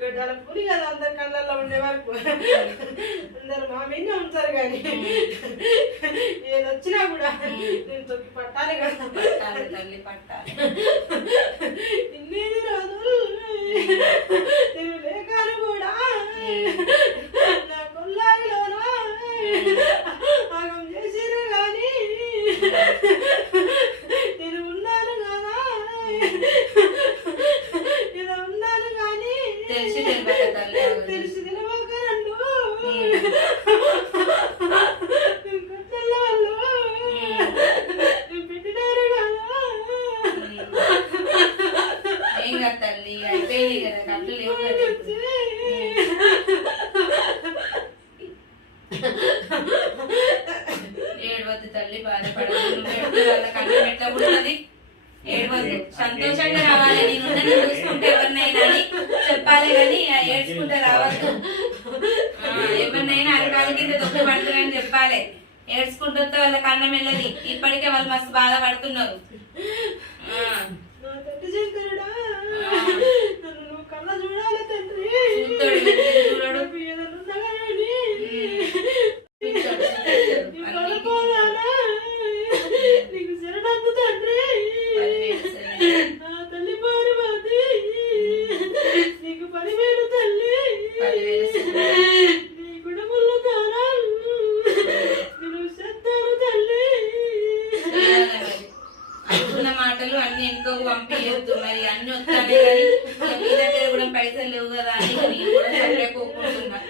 గడ్డల పూరి కదా అందరి కళ్ళల్లో ఉండే వరకు అందరు మా మీద ఉంటారు కానీ ఏదొచ్చినా కూడా నేను తొక్కి పట్టాలి కదా. తల్లి పట్టాలి. ఇన్ని రోజులు నేను లేకాను కూడా నా కొల్లాయిలోనా ఆగం చేసిరు కానీ నేను ఉన్నాను కదా, ఇలా ఉన్నాను కానీ తెలిసి తెలియక తల్లి తెలిసి తెలియక నన్ను కొట్టల వాళ్ళు పెట్టినారు కదా. ఏం కాదు తల్లి, అయిపోయింది కదా, కట్లు లేవు కదా. ఏడవద్దు తల్లి, బాధపడదు. వాళ్ళ కళ్ళు ఎట్లా పుడుతుంది? ఏడవద్దు, సంతోషంగా రావాలి. నేను చూసుకుంటే ఎవరినైనా అని చెప్పాలి కానీ ఏడ్చుకుంటే రావద్దు. ఎవరినైనా అరకాల కింద దొక్క పడుతుందని చెప్పాలి. ఏడ్చుకుంటూ వాళ్ళ కన్నం వెళ్ళది. ఇప్పటికే వాళ్ళు మస్తు బాధపడుతున్నారు. కళ్ళ చూడాలి తండ్రి, చూడడు. నీకు శరణు తండ్రి, తల్లి పార్వతి నీకు 10,000 తల్లి, నీ గుణముల దారాలు నేను చెప్తాను తల్లి. అనుకున్న మాటలు అన్ని ఎంతో పంపించద్దు. మరి అన్ని వస్తానే కానీ మీ దగ్గర కూడా పైసలు లేవు కదా అని నేను కూడా సరిపోకుంటున్నా.